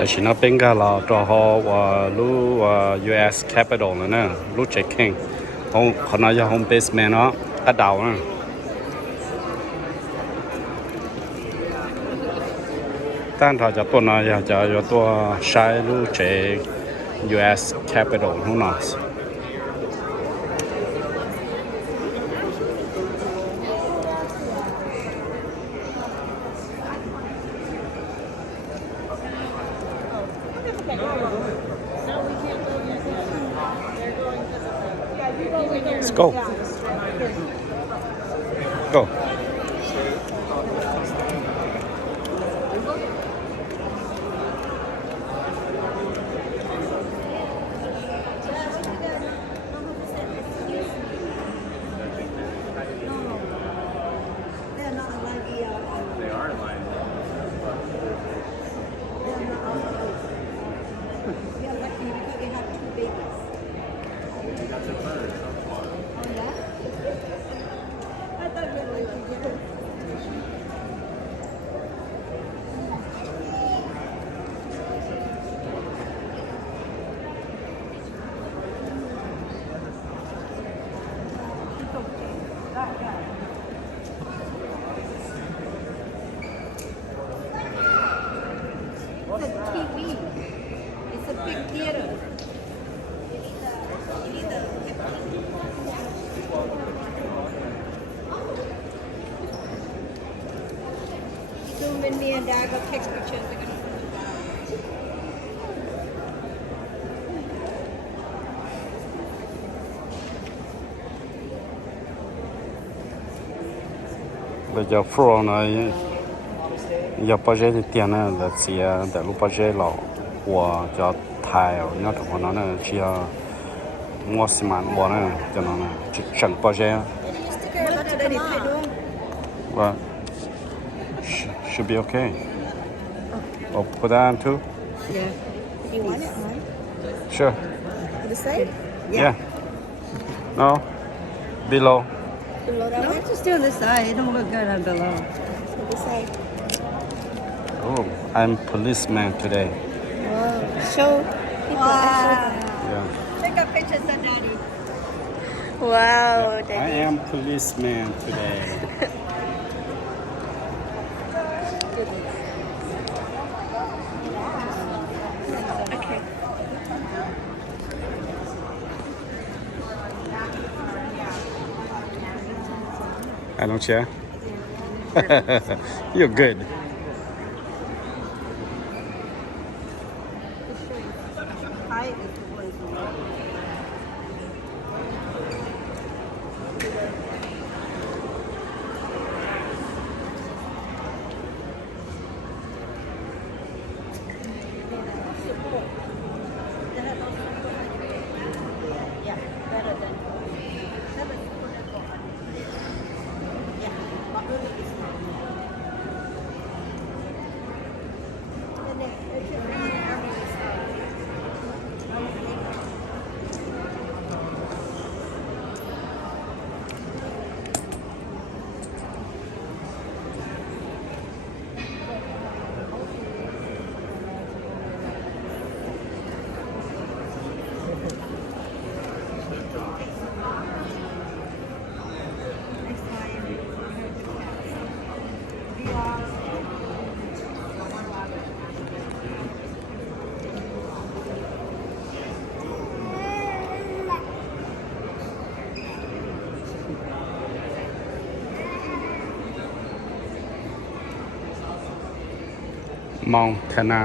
แต่ฉันเอาเป็นการเราตัวเขาว่ารู้ว่า U.S. Capital แล้วนะรู้เช็คแข่งเขาน่าจะ home base แม่เนาะกระเดานะตั้งถ้าจะตัวน่าจะอยู่ตัวใช้รู้เช็ค U.S. Capital นู่นน่ะLet's go. Go. They are aligned. Yeah, lucky because they have two babies. That's a bird. Oh, yeah? I thought you were lucky. It's okay. Yeah. It's a TV. It's a big theater. You need the Zoom in me and Dad will take pictures. They're gonna Bây giờ floor này giờ bao giờ thì tiền này là chỉ để lúc bao giờ là của cho Thái ở nhau trong nó là chỉ mua xi măng bỏ này cho nó là chỉ chẳng bao giờ và should be okay. Oh, put that on too. Yeah. You want it on? Sure. The side? Yeah. No. Below. Below that one? Just do the side. It don't look good on below. So the side. Oh, I'm policeman today. Wow. Show people. Wow. Yeah. Take a picture, son, Daddy. Wow, I am policeman today. Okay. I don't share. You're good. Height is the one who Yeah, better than yeah, but really it's not. And then it should be in every Montana.